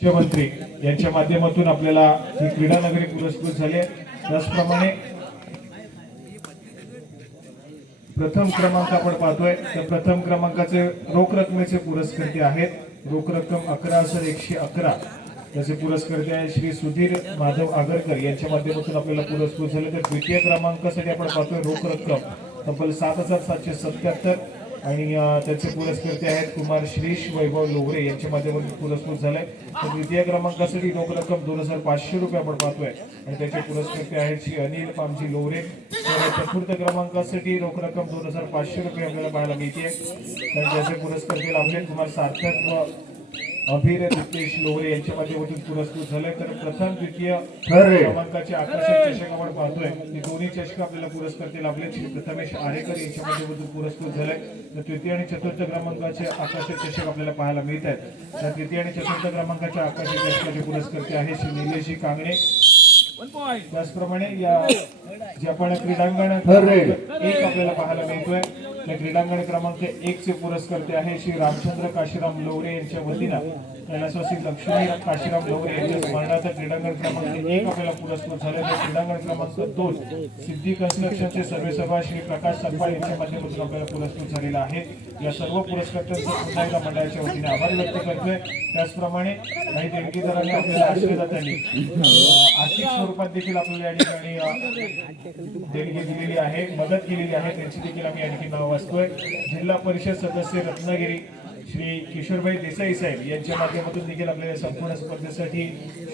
मुख्यमंत्री यांच्या माध्यमातून आपल्याला ही क्रीडा नगरी पुरस्कृत झाली. त्याचप्रमाणे प्रथम क्रमांक आपण पाहतोय तर प्रथम क्रमांकाचे रोख रकमेचे पुरस्कर्ते आहेत. रोख रक्कम 11,111 त्याचे पुरस्कर्ते आहे श्री सुधीर माधव आगरकर यांच्या माध्यमातून आपल्याला पुरस्कृत झाले. तर द्वितीय क्रमांकासाठी आपण पाहतोय रोख रक्कम तब्बल 7,777 आणि त्याचे पुरस्कर्ते आहेत कुमार श्रीश वैभव लोवरे यांच्या माध्यमातून पुरस्कृत झाले. तर द्वितीय क्रमांकासाठी रोख रक्कम 2,500 रुपये आपण पाहतोय आणि त्याचे पुरस्कर्ते आहेत श्री अनिल पामजी लोवरे. तर चतुर्थ क्रमांकासाठी रोख रक्कम 2,500 रुपये आपल्याला पाहायला मिळते. तर त्याचे पुरस्कर्ते लाभले कुमार सार्थक व अभिर रितेश लोवरे यांच्या माध्यमातून पुरस्कृत झाले. तर प्रथम द्वितीय क्रमांकाचे आकर्षक चषक आपण पाहतोय की दोन्ही चषक आपल्याला पुरस्कर्ते लाभले. श्री प्रथमेश आरेकर यांच्या माध्यमातून पुरस्कृत झाले. तर तृतीय आणि चतुर्थ क्रमांकाचे आकर्षक चषक आपल्याला पाहायला मिळत आहेत. तर तृतीय आणि चतुर्थ क्रमांकाच्या आकर्षक चषकाचे पुरस्कर्ते आहे श्री निलेशजी कांगणे. त्याचप्रमाणे या जे आपण क्रीडांगण एक आपल्याला पाहायला मिळतोय त्या क्रीडांगण क्रमांक 1 चे पुरस्कर्ते आहे श्री रामचंद्र काशीराम लोवरे यांच्या वतीनं कैलासवासी लक्ष्मी काशीराम लोवरे यांच्या स्मरणार्थ क्रीडांगण क्रमांक 1 आपल्याला पुरस्कृत झाले. तर क्रीडांगण क्रमांक 2 सिद्धी कन्स्ट्रक्शनचे सर्वेसर्वा श्री प्रकाश सनपाळ यांच्या माध्यमातून आपल्याला पुरस्कृत झालेला आहे. या सर्व पुरस्कर्त्यांचं पुन्हा एकदा मंडळाच्या वतीने आभार व्यक्त करतोय. त्याचप्रमाणे काही देणगीदारांनी आपल्याला आशीर्वादांनी आर्थिक स्वरूपात देखील आपल्याला या ठिकाणी देणगी दिलेली आहे, मदत केलेली आहे. त्यांची देखील आम्ही या ठिकाणी नाव वाचतोय. जिल्हा परिषद सदस्य रत्नागिरी श्री किशोरभाई देसाई साहेब यांच्या माध्यमातून देखील आपल्याला संपूर्ण स्पर्धेसाठी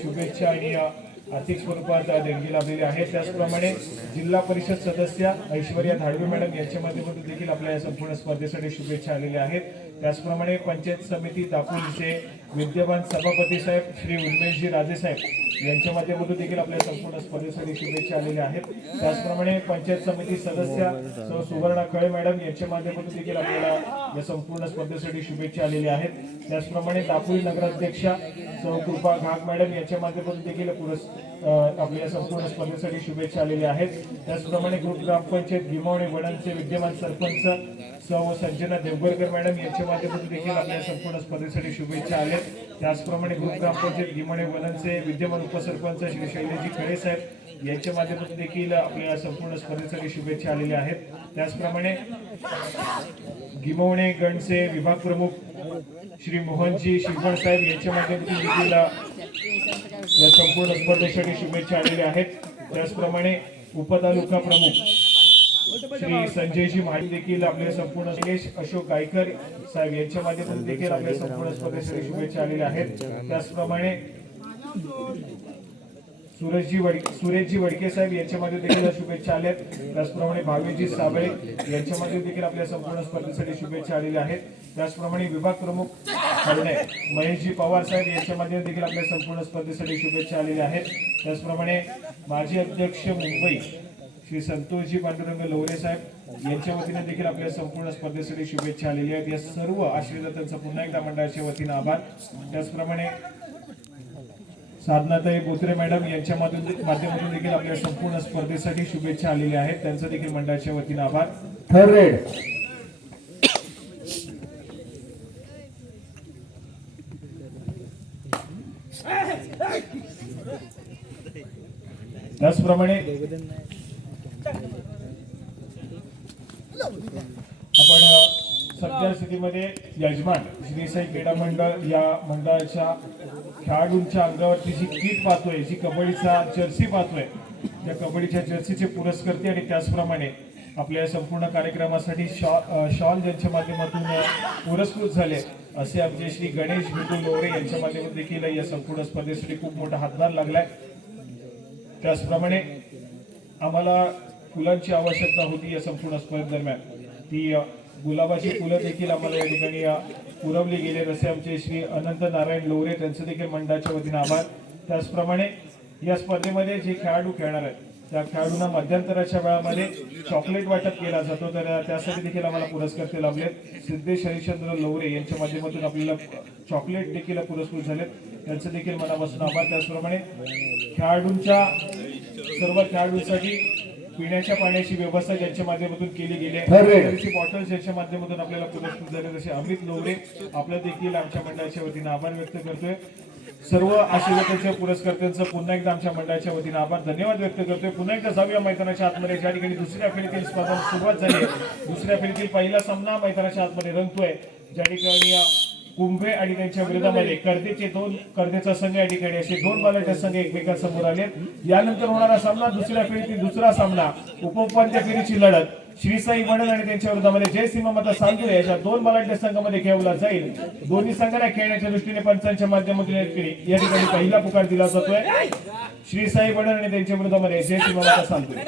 शुभेच्छा आणि आर्थिक स्वरूपात देणगी लाभलेली आहे. त्याचप्रमाणे जिल्हा परिषद सदस्य ऐश्वर्या धाडवे मॅडम यांच्या माध्यमातून देखील आपल्या संपूर्ण स्पर्धेसाठी शुभेच्छा आलेल्या आहेत. त्याचप्रमाणे पंचायत समिती दापोलीचे विद्यमान सभापती साहेब श्री उन्मेशजी राजे साहेब यांच्या माध्यमातून देखील आपल्या संपूर्ण स्पर्धेसाठी शुभेच्छा आलेल्या आहेत. त्याचप्रमाणे पंचायत समिती सदस्य सौ सुवर्णा कळे मॅडम यांच्या माध्यमातून देखील आपल्याला या संपूर्ण स्पर्धेसाठी शुभेच्छा आलेल्या आहेत. त्याचप्रमाणे दापोली नगराध्यक्षा सौ कृपा घाग मॅडम यांच्या माध्यमातून देखील आपल्या संपूर्ण स्पर्धेसाठी शुभेच्छा आलेल्या आहेत. त्याचप्रमाणे ग्रुप ग्रामपंचायत गिमावणे वडांचे विद्यमान सरपंच सौ संजना देवगरकर मॅडम यांच्या माध्यमातून देखील आपल्या संपूर्ण स्पर्धेसाठी शुभेच्छा आल्या. त्याचप्रमाणे ग्रुप ग्रामपंचायत गिमावणे वडांचे विद्यमान उपसरपंच श्री शैलेजी खळे साहेब यांच्या माध्यमातून देखील आपल्या संपूर्ण स्पर्धेसाठी शुभेच्छा आलेल्या आहेत. त्याचप्रमाणे गिमावणे गणचे विभाग प्रमुख श्री मोहनजी शिवण साहेब यांच्या माध्यमातून देखील या संपूर्ण स्पर्धेसाठी शुभेच्छा आलेल्या आहेत. त्याचप्रमाणे उपतालुका प्रमुख श्री संजयजी महाडी देखील आपल्या संपूर्ण अशोक गायकर साहेब यांच्या माध्यमातून देखील आपल्या संपूर्ण स्पर्धेसाठी शुभेच्छा आलेल्या आहेत. त्याचप्रमाणे सुरेशजी वडके साहेब यांच्या मध्ये देखील शुभेच्छा आल्या. त्याचप्रमाणे भावेशजी साबळे यांच्या मध्ये देखील आपल्या संपूर्ण स्पर्धेसाठी शुभेच्छा आलेल्या आहेत. त्याचप्रमाणे विभाग प्रमुख महेशजी पवार साहेब यांच्या मध्ये देखील आपल्या संपूर्ण स्पर्धेसाठी शुभेच्छा आलेल्या आहेत. त्याचप्रमाणे माजी अध्यक्ष मुंबई श्री संतोषजी पांडुरंग लोवरे साहेब यांच्या वतीने देखील आपल्या संपूर्ण स्पर्धेसाठी शुभेच्छा आलेल्या आहेत. या सर्व आशीर्वादांचा पुन्हा एकदा मंडळाच्या वतीने आभार. त्याचप्रमाणे साधनाताई बोत्रे मॅडम यांच्या माध्यमातून देखील आपल्या संपूर्ण स्पर्धेसाठी शुभेच्छा आलेल्या आहेत. त्यांचा देखील मंडळाच्या वतीने आभार. त्याचप्रमाणे आपण सध्या स्थितीमध्ये यजमान श्री साई क्रीडा मंडळ या मंडळाच्या खेळाडूंच्या अंगावरती जी किट पाहतोय, जी कबड्डीचा जर्सी पाहतोय, त्या कबड्डीच्या जर्सीचे पुरस्कर्ते आणि त्याचप्रमाणे आपल्या संपूर्ण कार्यक्रमासाठी शॉल ज्यांच्या माध्यमातून पुरस्कृत झाले असे आमचे श्री गणेश विठू लोवरे यांच्या माध्यमातून देखील या संपूर्ण स्पर्धेसाठी खूप मोठा हातभार लागलाय. त्याचप्रमाणे आम्हाला फुलांची आवश्यकता होती या संपूर्ण स्पर्धेदरम्यान. ती गुलाबाची फुलं देखील आम्हाला या ठिकाणी पुरवली गेले असे आमचे श्री अनंत नारायण लोवरे त्यांचे देखील मंडळाच्या वतीने आभार. त्याचप्रमाणे या स्पर्धेमध्ये जे खेळाडू खेळणार आहेत त्या खेळाडूंना मध्यंतराच्या वेळामध्ये चॉकलेट वाटप केला जातो. तर त्यासाठी देखील आम्हाला पुरस्कार लाभले. सिद्धेश हरिश्चंद्र लोवरे यांच्या माध्यमातून आपल्याला चॉकलेट देखील पुरस्कृत झाले, त्यांचे देखील मनापासून आभार. त्याचप्रमाणे खेळाडूंच्या सर्व खेळाडूंसाठी पिण्याच्या पाण्याची व्यवस्था ज्यांच्या माध्यमातून केली गेली आहे, बॉटल्स ज्यांच्या माध्यमातून आपल्याला पुरस्कृत झाले तसे अमित लोवरे आपल्या देखील आमच्या मंडळाच्या वतीने आभार व्यक्त करतोय. सर्व आशीर्वादाच्या पुरस्कर्त्यांचं पुन्हा एकदा आमच्या मंडळाच्या वतीने आभार धन्यवाद व्यक्त करतोय। पुन्हा एकदा जाऊया मैदानाच्या आतमध्ये, ज्या ठिकाणी दुसऱ्या फेरीतील स्पर्धा सुरुवात झाली आहे। दुसऱ्या फेरीतील पहिला सामना मैदानाच्या आतमध्ये रंगतोय, ज्या ठिकाणी कुंभे आणि त्यांच्या विरोधामध्ये कर्देचा संघ या ठिकाणी असे दोन बलाढ्य संघ एकमेकांसमोर आले। यानंतर होणारा सामना दुसऱ्या फेरीतील दुसरा सामना उपउपांत्य फेरीची लढत श्री साई वडन आणि त्यांच्या विरोधामध्ये जय सिंह माता सांगुळे अशा दोन बलाढ्य संघामध्ये खेळवला जाईल। दोन्ही संघांना खेळण्याच्या दृष्टीने पंचांच्या माध्यमातून या ठिकाणी पहिला पुकार दिला जातोय श्री साई वडन आणि त्यांच्या विरोधामध्ये जय सिंह माता सांगुळे।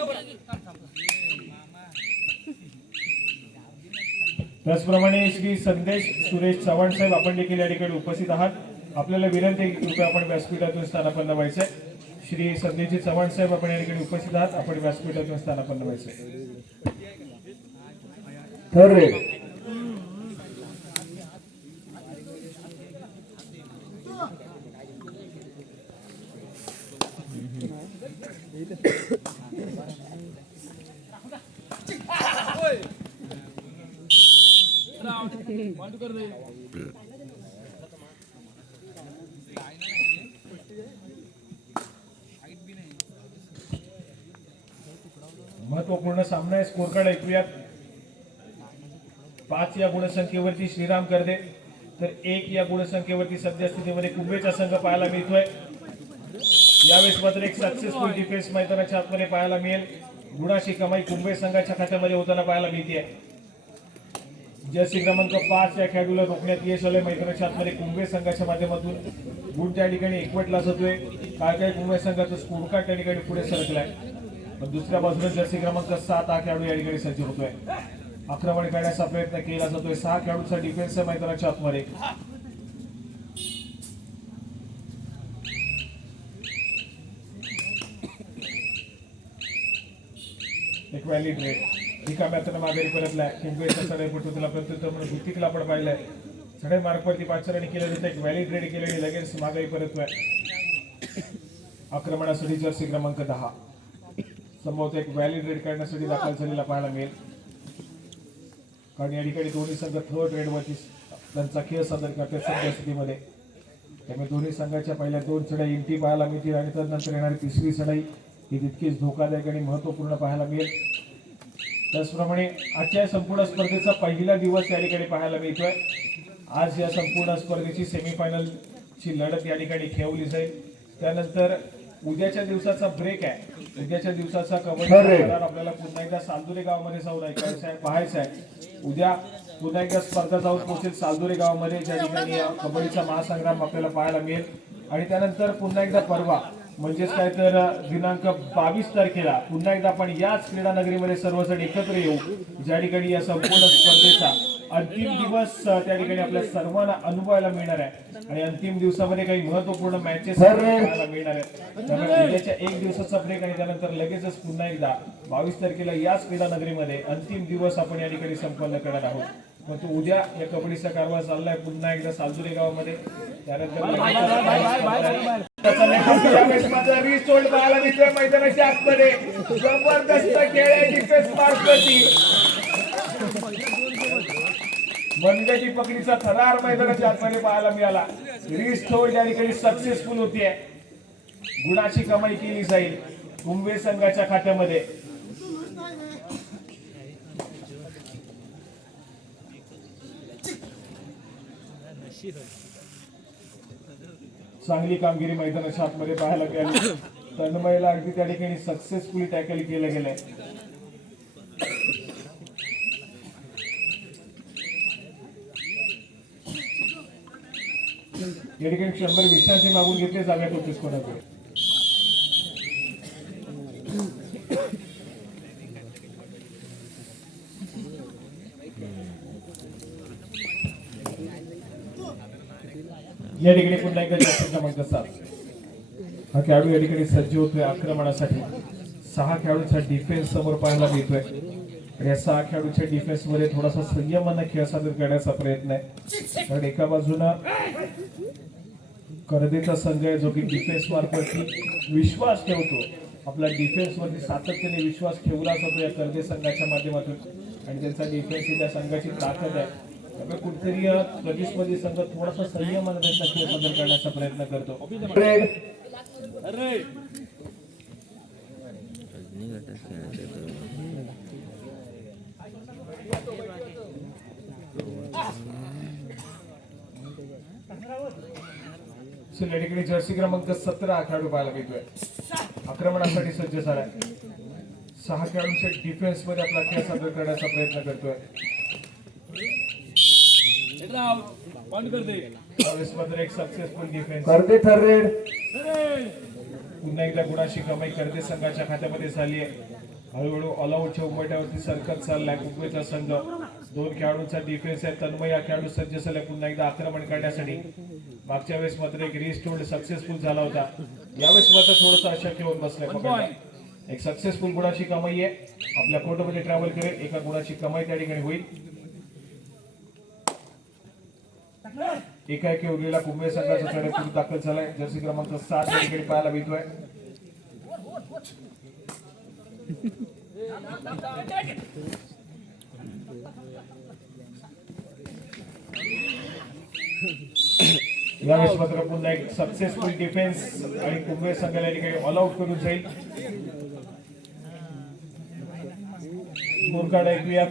त्याचप्रमाणे श्री संदेश सुरेश चव्हाण साहेब आपण देखील या ठिकाणी उपस्थित आहात। आपल्याला विनंती आहे की कृपया आपण व्यासपीठातून स्थानापन्न व्हायचंय। श्री संदेशजी चव्हाण साहेब आपण या ठिकाणी उपस्थित आहात, आपण व्यासपीठातून स्थानापन्न व्हायचंय। महत्वपूर्ण सामना आहे, स्कोर कार्ड ऐकूयात। 5 या गुणसंख्येवरती श्रीराम करदे, तर 1 या गुणसंख्येवरती सध्या स्थितीमध्ये कुंभेचा संघ पाहायला मिळतोय। यावेळेस मात्र एक सक्सेसफुल डिफेन्स मैदानाच्या आतमध्ये पाहायला मिळेल। गुणाची कमाई कुंभे संघाच्या खात्यामध्ये होताना पाहायला मिळते। जर्सी क्रमांक 5 या खेळाडूला रोखण्यात यश आलंय मैदानाच्या आतमध्ये कुंभे संघाच्या माध्यमातून। गुण त्या ठिकाणी एकवटला जातोय, काय कुंभे संघाचा स्कोर कार्ड त्या ठिकाणी पुढे सरकलाय। पण दुसऱ्या बाजूला जर्सी क्रमांक 7 हा खेळाडू या ठिकाणी सज्ज होतोय, आक्रमण करण्याचा प्रयत्न केला जातोय। 6 खेळाडूचा डिफेन्स आहे मैदानाच्या आतमध्ये। एक व्हॅलिड रेड रिकाम्यातून माघारी परतलाय कुंभेचा सडेपटू, त्याला प्रत्युत्तर म्हणून भूतिकला आपण पाहिलंय। सडे मार्कवरती 5 रन केलं जातं, एक व्हॅलिड रेड केलेली लगेच माघारी परतलाय। आक्रमणासाठी जर्सी क्रमांक 10 संभवतः एक व्हॅलिड रेड करण्यासाठी दाखल झालेला पाहायला मिळेल, कारण या ठिकाणी दोन्ही संघ थर्ड रेडवरती त्यांचा खेळ सादर करतात सध्या स्थितीमध्ये। त्यामुळे दोन्ही संघाच्या पहिल्या 2 चढाई इंटी पाहायला मिळतील आणि त्यानंतर येणारी तिसरी चढाई ही तितकीच धोकादायक आणि महत्वपूर्ण पाहायला मिळेल। त्याचप्रमाणे आजच्या संपूर्ण स्पर्धेचा पहिला दिवस या ठिकाणी पाहायला मिळतोय। आज या संपूर्ण स्पर्धेची सेमीफायनलची लढत या ठिकाणी खेळवली जाईल। त्यानंतर उद्याच्या दिवसाचा ब्रेक आहे, उद्याच्या दिवसाचा कबड्डी आपल्याला पुन्हा एकदा सालदुरे गावामध्ये जाऊन ऐकायचं आहे, पाहायचं आहे। उद्या पुन्हा एकदा स्पर्धा जाऊन पोहोचेल सालदुरे गावामध्ये, ज्या ठिकाणी कबड्डीचा महासंग्राम आपल्याला पाहायला मिळेल। आणि त्यानंतर पुन्हा एकदा परवा म्हणजेच काय तर दिनांक 22 तारखेला पुन्हा एकदा आपण याच क्रीडा नगरीमध्ये सर्वजण एकत्र येऊ, ज्या ठिकाणी या संपूर्ण स्पर्धेचा अंतिम दिवस त्या ठिकाणी आपल्या सर्वांना अनुभवायला मिळणार आहे। आणि अंतिम दिवसामध्ये काही महत्वपूर्ण मॅचेस पाहायला मिळणार आहेत। त्यामुळे उद्याच्या 1 दिवसाचा ब्रेक आणि त्यानंतर लगेचच पुन्हा एकदा 22 तारखेला याच क्रीडा नगरीमध्ये अंतिम दिवस आपण या ठिकाणी संपन्न करणार आहोत। मग तो उद्या या कबड्डीचा कारभार चाललाय पुन्हा एकदा सालदुरे गावामध्ये। त्यानंतर रिस्टोल्ड पाहायला मिळतोय मैदानाच्या आतमध्ये, जबरदस्त खेळ आहे डिफेन्स मार्कवरती। मनगटी पकडीचा थरार मैदानाच्या आतमध्ये पाहायला मिळाला। रिस्टोल्ड या ठिकाणी सक्सेसफुल होतीये, गुणाची कमाई केली जाईल कुंभे संघाच्या खात्यामध्ये। चांगली कामगिरी मैदानाच्या आतमध्ये पाहायला मिळाली। तन्मयला अगदी त्या ठिकाणी सक्सेसफुली टॅकल केलं गेलंय। या ठिकाणी 100 विश्रांती मागून घेतले जाव्यात होतीस कोणाकडे। या ठिकाणी पुन्हा एकदा जर्सी क्रमांक 7 हा खेळाडू या ठिकाणी सज्ज होतोय आक्रमणासाठी। 6 खेळाडूंचा डिफेन्स समोर पाहायला मिळतोय आणि या 6 खेळाडूच्या डिफेन्स मध्ये थोडासा संयमानं खेळ सादर करण्याचा प्रयत्न आहे। कारण एका बाजूला करदेचा संघ आहे जो की डिफेन्स मार्फत विश्वास ठेवतो, आपला डिफेन्स वरती सातत्याने विश्वास ठेवला जातो या करदे संघाच्या माध्यमातून, आणि त्यांचा डिफेन्स ही त्या संघाची ताकद आहे। त्यामुळे कुठेतरी कधीच संघ थोडासा संयमाने त्यांचा खेळ सादर करण्याचा प्रयत्न करतो. या ठिकाणी जर्सी क्रमांक 17 खेळाडू पाहायला मिळतोय. आक्रमणासाठी सज्ज झालाय. 6 खेळाडूंच्या डिफेन्स मध्ये आपला खेळ सादर करण्याचा प्रयत्न करतोय. एक सक्सेसफुल डिफेन्स करते थर्ड. पुन्हा एकदा गुणाची कमाई करते संघाच्या खात्यामध्ये झाली आहे. हळूहळू ऑलआउटच्या उंबरठ्यावरती सरकत चाललाय कुंभेचा संघ. 2 खेळाडूंचा डिफेन्स आहे. तन्मय हा खेळाडू सज्ज झालाय पुन्हा एकदा आक्रमण करण्यासाठी. मागच्या वेळेस मात्र एक रिस्टोर्ड सक्सेसफुल झाला होता. यावेळेस मात्र थोडंसं अशक्य होऊन बसलाय. एक सक्सेसफुल गुणाची कमाई आहे. आपल्या कोर्टमध्ये ट्रॅव्हल करेल. एका गुणाची कमाई त्या ठिकाणी होईल. एकाएकी उरलेला कुंभे संघाचा चढाई दाखल झालाय. जर्सी क्रमांक 7 या ठिकाणी पाहायला मिळतोय. यावेळेस मात्र पुन्हा एक सक्सेसफुल डिफेन्स आणि कुंभे संघाला ठिकाणी ऑल आउट करून जाईल. स्कोर कार्ड ऐकूयात.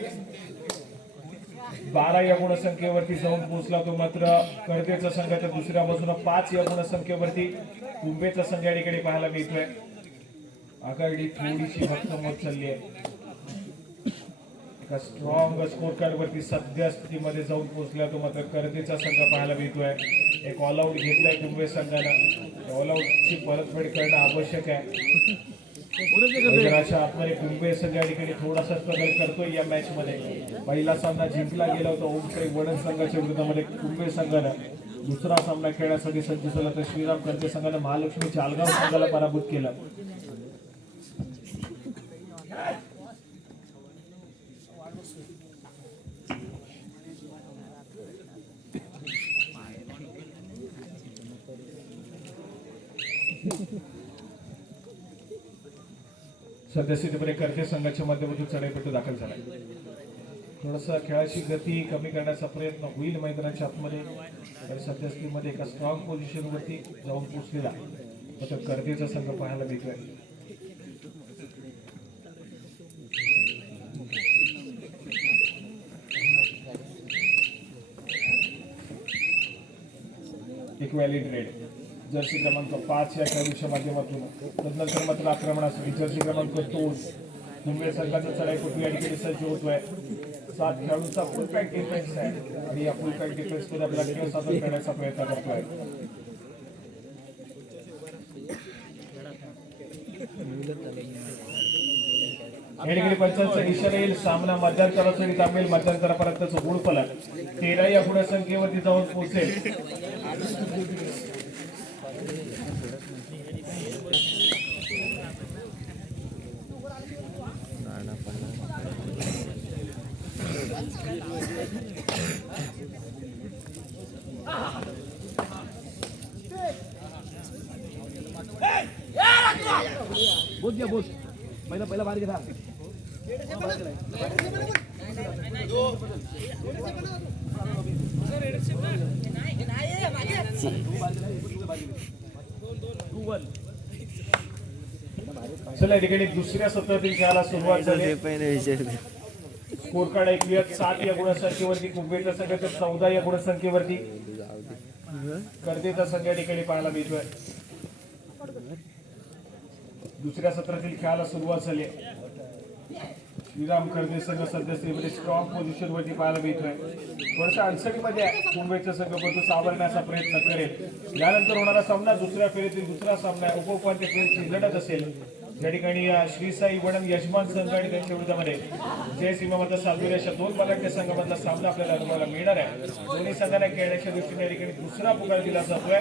12 या गुणसंख्येवरती जाऊन पोहोचला तो मात्र कर्तेचा संघ. तर दुसऱ्या बाजूला 5 या गुणसंख्येवरती कुंभेचा संघ या ठिकाणी पाहायला मिळतोय. आघाडी थोडीशी भक्कम होत चालली आहे. एका स्ट्रॉंग स्कोर कार्ड वरती सध्या स्थितीमध्ये जाऊन पोहोचला तो मात्र कर्तेचा संघ पाहायला मिळतोय. एक ऑल आउट घेतलाय कुंभे संघानं. ऑल आउट ची परतफेड करणं आवश्यक आहे. आतमध्ये कुंभे संघ या ठिकाणी थोडासा स्ट्रगल करतोय या मॅच मध्ये. पहिला सामना जिंकला गेला होता ओमशाही वडद संघाच्या विरोधामध्ये कुंभे संघानं. दुसरा सामना खेळण्यासाठी सज्ज झाला तर श्रीराम कर्ते संघानं महालक्ष्मी चालगाव संघाला पराभूत केलं. सद्यस्थितीमध्ये कर्ते संघाच्या माध्यमातून चढाईपट्टू दाखल झाला. थोडासा खेळाची गती कमी करण्याचा प्रयत्न होईल मैदानाच्या आतमध्ये. तर सद्यस्थितीमध्ये एका स्ट्रॉंग पोझिशन वरती जाऊन पोहोचलेला तर कर्तेचा संघ पाहायला मिळतोय. एक व्हॅलिड रेड. जर्सी क्रमांक 5 या खेळाडूच्या माध्यमातून. तदनंतर मात्र आक्रमणासाठी जर्सी क्रमांक 2 कुंभे संघाचा चढाईपटू या ठिकाणी सज्ज होतोय. 7 खेळाडूंचा फुल पॅक डिफेन्स आहे आणि या फुल पॅक डिफेन्स मध्ये आपला खेळ सादर करण्याचा प्रयत्न करतोय. या ठिकाणी पंचांचा इशारा येईल. सामना मध्यंतरासाठी थांबेल. मध्यंतरापर्यंतच गुण फलक 13 या गुणसंख्येवरती जाऊन पोहोचेल. बोल पहिला बाहेर गेला. चला या ठिकाणी दुसऱ्या सत्रातील खेळाला सुरुवात झाली. स्कोर कार्ड ऐकूयात. 7 या गुणसंख्येवरती कुंभेचा संघ तर 14 या गुणसंख्येवरती कर्तेचा संघ या ठिकाणी पाहायला मिळतोय. दुसऱ्या सत्रातील खेळाला सुरुवात झाली. श्रीराम कर्ते संघ सध्या स्ट्रॉंग पोझिशन वरती पाहायला मिळतोय. थोडसा अडचणीमध्ये कुंभेचा संघ परंतु सावरण्याचा प्रयत्न करेल. यानंतर होणारा सामना दुसऱ्या फेरीतील दुसरा सामना उपउपांत्य फेरीची लढत असेल. या ठिकाणी श्री साई वडन यजमान संघ आणि त्यांच्या विरोधामध्ये जय सीमामधला सालुरी अशा 2 बलाढ्य संघामधला सामना आपल्याला अनुभवायला मिळणार आहे. दोन्ही संघांना खेळण्याच्या दृष्टीने या ठिकाणी दुसरा पुकार दिला जातोय.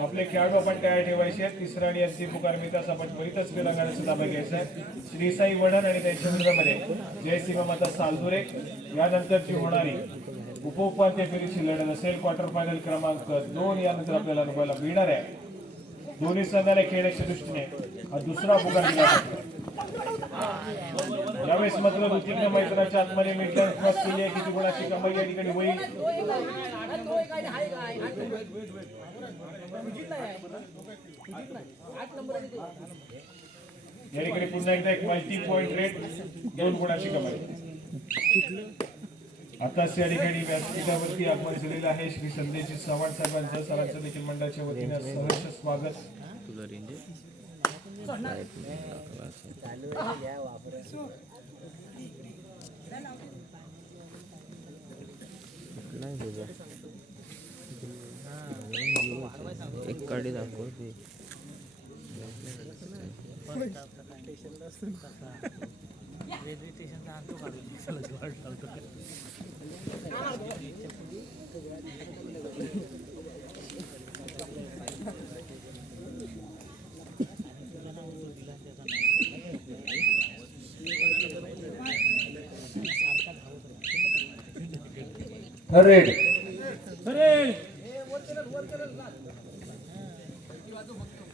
आपले खेळाडू आपण तयार ठेवायचे आहेत. तिसरा आणि अंतिम पुकार मिळताच आपण त्वरितच विलंगाण्याचा ताबा घ्यायचा आहे. श्री साई वडन आणि त्यांच्या विरोधामध्ये जय सीमामधला सालुरे. यानंतरची होणारी उपउपांत्य फेरीची लढत असेल. क्वार्टर फायनल क्रमांक 2 यानंतर आपल्याला अनुभवायला मिळणार आहे. दोन्ही संघाला खेळण्याच्या दृष्टीने हा दुसरा पुकार दिला जातो. यावेळेस मात्र ऋतिकने मैदानाच्या आतमध्ये मिडलँड क्रॉस केली आहे. किती गुणाची कमाई या ठिकाणी होईल? या ठिकाणी पुन्हा एकदा एक मल्टी पॉइंट रेट 2 गुणाची कमाई. आताच या ठिकाणी व्यासपीठावरती आगमन झालेलं आहे श्री संदेशी चव्हाण साहेबांचं. सरांचं देखील मंडळाच्या वतीने सहर्ष स्वागत. एक काढी दाखव ते. रेड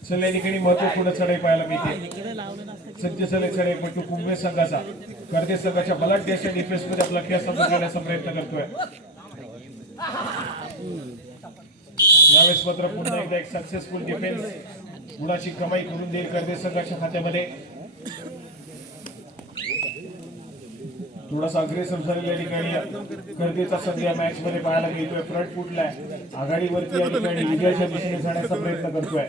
चल या ठिकाणी महत्वपूर्ण चढाई पाहायला मिळते. सज्ज चले चढाईपटू कुंभे संघाचा कर्दे संघाच्या बलाढ्य अशा डिफेन्स मध्ये आपला खेळ समजून घेण्याचा प्रयत्न करतोय. यावेळेस मात्र पुन्हा एकदा एक सक्सेसफुल डिफेन्स गुणाची कमाई करून देईल कर्दे संघाच्या खात्यामध्ये. थोडासा अग्रेसर झालेल्या ठिकाणी कर्देचा संघ या मॅच मध्ये पाहायला मिळतोय. फ्रंट फुटलाय, आघाडीवरती या ठिकाणी विजयाच्या दिशेने जाण्याचा प्रयत्न करतोय.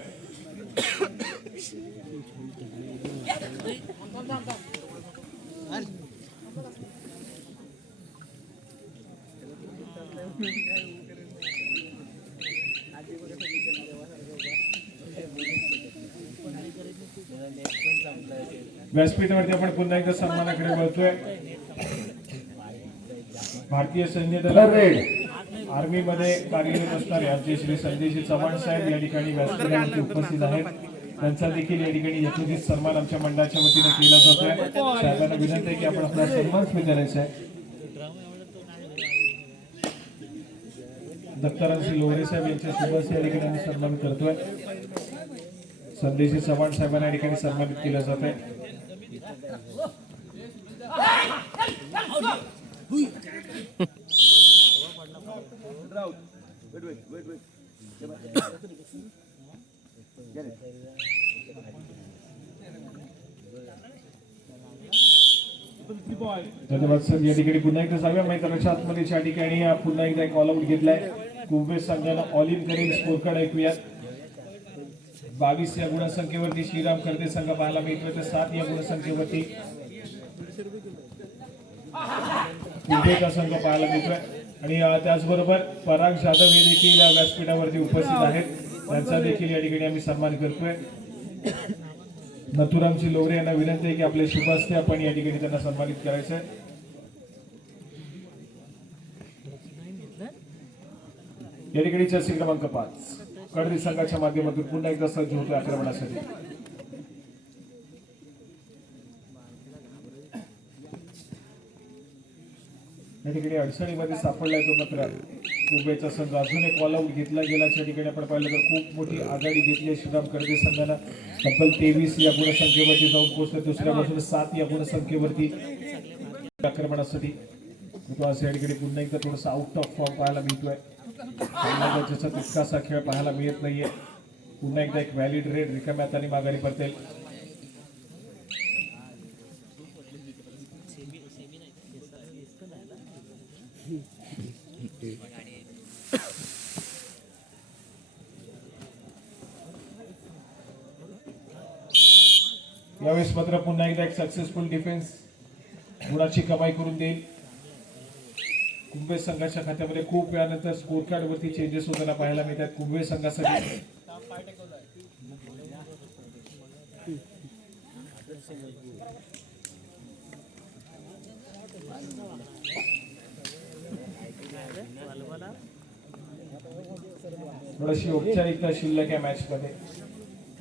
व्यासपीठावरती आपण पुन्हा एकदा सन्मानाकडे वळतोय. भारतीय सैन्य दल रेड आर्मी मध्ये कार्यरत असणारे आमचे श्री संदेशी चव्हाण साहेब या ठिकाणी व्यासपीठावरती उपस्थित आहेत. त्यांचा देखील या ठिकाणी यथोचित सन्मान आमच्या मंडळाच्या वतीने केला जातोय. साहेबांना विनंती आहे की आपण आपला सन्मान स्वीकारायचा आहे. दत्तारामजी लोहरे साहेब यांच्या शुभ या ठिकाणी आम्ही सन्मान करतोय. संदेशी चव्हाण साहेबांना या ठिकाणी सन्मानित केलं जात आहे. धन्यवाद सर. या ठिकाणी पुन्हा एकदा जाऊया मैदानाच्या आतमध्ये. या ठिकाणी पुन्हा एकदा एक ऑल आउट घेतलाय. कुंभे संघानं ऑल इन करेल स्कोर कार्ड ऐकूयात. 22 या गुणसंख्येवरती श्रीराम कर्दे संघ पाहायला मिळतोय. तर 7 या गुणसंख्येवरती कुंभेचा संघ पाहायला मिळतोय. आणि त्याचबरोबर पराग जाधव हे देखील व्यासपीठावरती उपस्थित आहेत. त्यांचा देखील या ठिकाणी आम्ही सन्मान करतोय. नथुरामजी लोहरे यांना विनंती आहे की आपले शुभ हस्ते आपण या ठिकाणी त्यांना सन्मानित करायचं आहे. या ठिकाणी चर्चा क्रमांक 5 कर्दे संघाच्या माध्यमातून पुन्हा एकदा सज्ज होतोय आक्रमणासाठी. या ठिकाणी अडचणीमध्ये सापडलाय तो मात्र कुंभेचा संघ. अजून एक ऑल आउट घेतला गेला. या ठिकाणी आपण पाहिलं तर खूप मोठी आघाडी घेतली आहे श्रीराम कर्दे संघानं. तब्बल 23 या गुणसंख्येवरती जाऊन पोहोचले. दुसऱ्या बाजूने 7 या गुणसंख्येवरती आक्रमणासाठी. या ठिकाणी पुन्हा एकदा थोडासा आउट ऑफ फॉर्म पाहायला मिळतोय. त्याचा तितकासा खेळ पाहायला मिळत नाहीये. पुन्हा एकदा एक व्हॅलिड रेड रिकाम्या हाताने माघारी पडते. यावेळेस मात्र पुन्हा एकदा एक सक्सेसफुल डिफेन्स गुणाची कमाई करून देईल. कुंभे संघाच्या खात्यामध्ये खूप वेळानंतर स्कोर कार्ड वरती चेंजेस होताना पाहायला मिळतात. कुंभे संघासाठी थोडीशी औपचारिकता शिल्लक आहे मॅच मध्ये.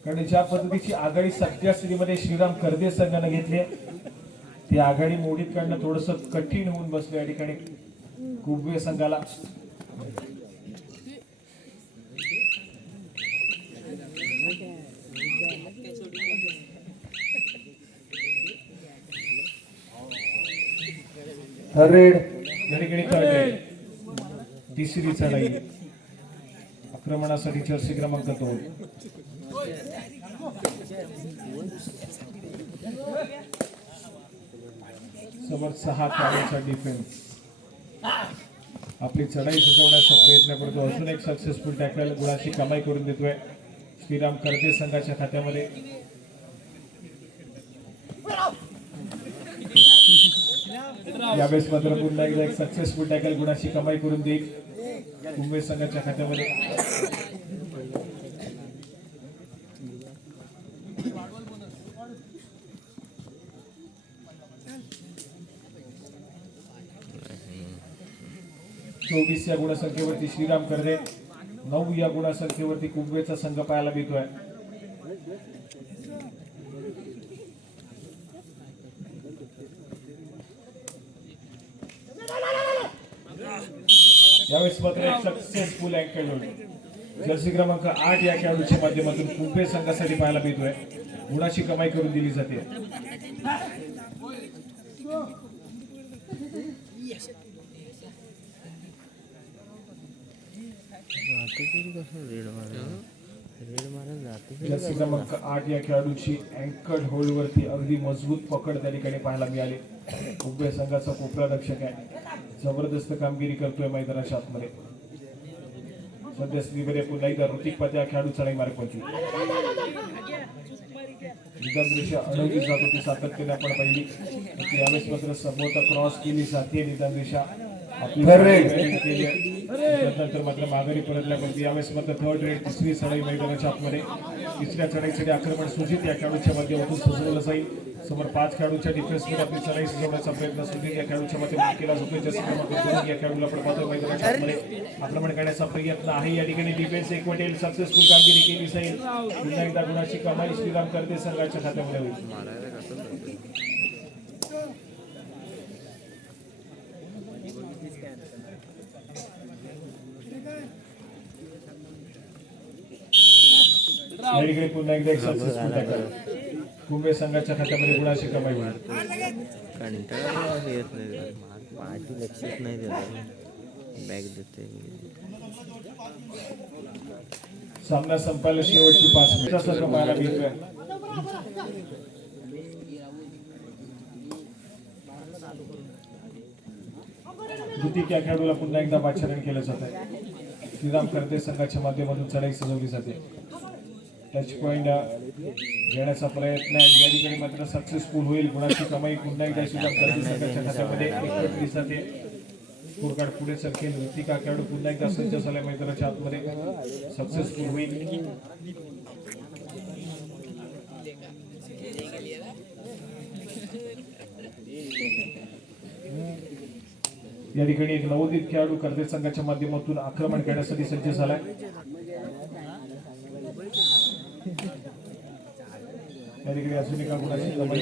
कारण ज्या पद्धतीची आघाडी सध्या स्थितीमध्ये श्रीराम कर्दे संघाने घेतली ती आघाडी मोडीत काढणं थोडस कठीण होऊन बसलं या ठिकाणी कुंभे संघाला. थर्ड रेड या ठिकाणी थर्ड रेड. तिसरी चढाई आक्रमणासाठी जर्सी क्रमांक 2. समोर 6 खेळाडूंचा डिफेन्स. आपली चढाई सजवण्याचा प्रयत्न करतो. अजून एक सक्सेसफुल टॅकल गुणाची कमाई करून देतोय श्रीराम करते संघाच्या खात्यामध्ये. यावेळेस मात्र पुन्हा एकदा एक सक्सेसफुल टॅकल गुणाची कमाई करून देईल कुंभे संघाच्या खात्यामध्ये. चोवीस या गुणसंख्येवरती श्रीराम करदे, 9 या गुणसंख्येवरती कुंभेचा संघ पाहायला मिळतोय. यावेळेस मात्र एक सक्सेसफुल अँकल होल्ड जर्सी क्रमांक 8 या खेळाडूच्या माध्यमातून कुंभे संघासाठी पाहायला मिळतोय. गुणाची कमाई करून दिली जाते. जर्सी क्रमांक 8 या खेळाडूची अँकर्ड होल्ड वरती अगदी मजबूत पकड त्या ठिकाणी पाहायला मिळाली. कुंभे संघाचा कोपरा रक्षक आहे, जबरदस्त कामगिरी करतोय मैदानाच्या आतमध्ये. सध्या श्रीबरे पुन्हा एकदा ऋतिक पात्या खेळाडू चढाई मार्ग पोहोचली. निदानदृष्ट्या अडवली जात होती सातत्याने आपण पाहिली. यावेळेस मात्र समोर क्रॉस केली जाते. निदानदृष्ट्या आपली त्यानंतर मात्र माघारी परतल्यानंतर यावेळेस मात्र थर्ड रेड तिसरी चढाई मैदानाच्या आतमध्ये. तिसऱ्या चढाईसाठी आक्रमण सुजित या खेळाडूच्या माध्यमातून सजवलं जाईल. समोर 5 खेळाडूच्या डिफेन्समध्ये आपली चढाई सजवण्याचा प्रयत्न सुजित या खेळाडूच्या माध्यमातून केला जातोय. जसे क्रमांक 2 या खेळाडूला आपण पाहतोय मैदानाच्या आतमध्ये आक्रमण करण्याचा प्रयत्न आहे. या ठिकाणी डिफेन्स एकवटेल, सक्सेसफुल कामगिरी केली जाईल. पुन्हा एकदा गुणाची कमाई श्रीराम करते संघाच्या खात्यामध्ये होईल. या ठिकाणी पुन्हा एकदा एक सक्सेसफुल टॅकल कुंभे संघाच्या खात्यामध्ये गुणाची कमाई होईल. कंटाळा येत नाही, माझी लक्षच नाही देत. बॅग देते. सामना संपायला शेवटची 5 मिनिटं संघ पाहायला मिळतोय. ऋतिक या खेळाडूला पुन्हा एकदा पाचारण केलं जात आहे. श्रीराम करते संघाच्या माध्यमातून चढाई सजवली जाते. टच पॉइंट घेण्याचा प्रयत्न या ठिकाणी मात्र सक्सेसफुल होईल. गुणाची कमाई पुन्हा एकदा श्रीराम करते संघाच्या खात्यामध्ये एकवटली जाते. स्कोर कार्ड पुढे सरकेल. ऋतिक हा खेळाडू पुन्हा एकदा सज्ज झाल्या मैदानाच्या आतमध्ये सक्सेसफुल होईल. या ठिकाणी एक नवोदित खेळाडू करते संघाच्या माध्यमातून आक्रमण करण्यासाठी सज्ज झालाय. या ठिकाणी अजून एका गुणाची कमाई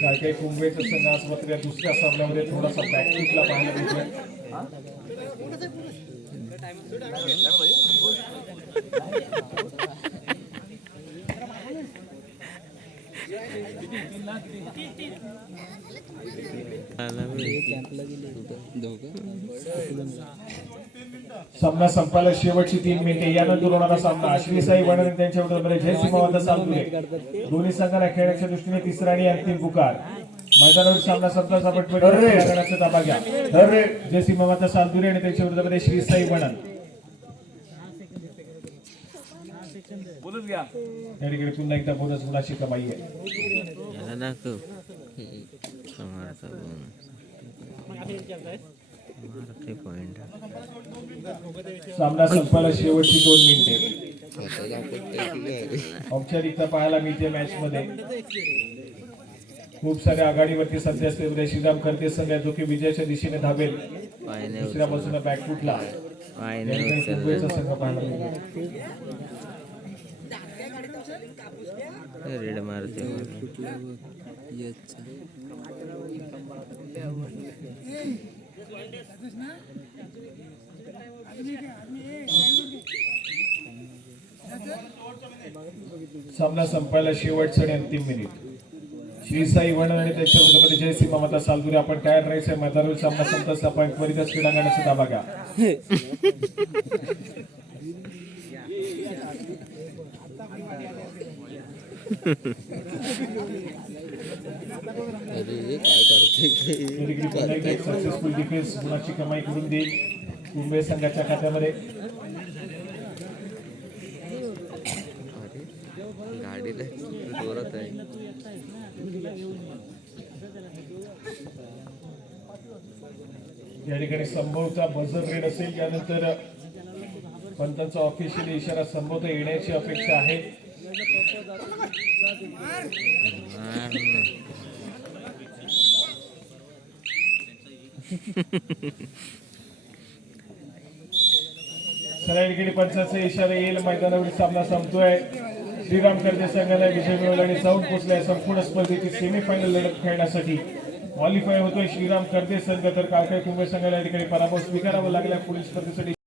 काय काय कुंभेचा संघ आज मात्र दुसऱ्या सामन्यामध्ये थोडासा बॅकफुटला पाहायला मिळतोय. सामना संपायला शेवटची 3 मिनिटे. यानंतर होणारा सामना अश्विनी साई वणन आणि त्यांच्या विरोधात जयसिंह सालुरे. दोन्ही संघांना खेळण्याच्या दृष्टीने तिसरा आणि अंतिम पुकार. मैदानावर सामना संपला. सापडण्याचा ताबा घ्या. जयसिंह सालुरे आणि त्यांच्या विरोधात श्री साई वणन. या ठिकाणी पुन्हा एकदा बोनस गुणाची कमाई आहे. सामना संपायला शेवटची 2 मिनिटे. औपचारिकता पाहायला मिळते मॅच मध्ये. खूप साऱ्या आघाडीवरती सध्या श्रीराम करते संघ जो की विजयाच्या दिशेने धावेल. दुसऱ्या बाजूला बॅकफुटला संघ पाहायला मिळतो. रेड मारते सामना संपायला शेवटचं आणि अंतिम मिनिट. श्री साई वर्णन आणि त्याच्या विरोधामध्ये जयसिंह ममता सालदुरे आपण तयार राहायचं मैदानावर. सामना संपताच पॉईंट वरीतच क्रीडांगणाचा दाबा घ्या. सक्सेसफुल डिफेन्स गुणाची कमाई करून देईल कुंभे संघाच्या खात्यामध्ये. गाडीला जोरात आहे. या ठिकाणी संभवता बझर रेड असेल. यानंतर पंतांचा ऑफिशियली इशारा संभवता येण्याची अपेक्षा आहे. सरळ गिरी पंचाचा इशारा येईल. मैदानावरील सामना संपतोय. श्रीराम कर्जे संघाला विजय मिळवला आणि जाऊन पोहोचलाय संपूर्ण स्पर्धेची सेमीफायनल लढत खेळण्यासाठी. क्वालिफाय होतोय श्रीराम कर्जे संघ, तर काळकाई कुंभे संघाला या ठिकाणी पराभव स्वीकारावा लागला. पुढील स्पर्धेसाठी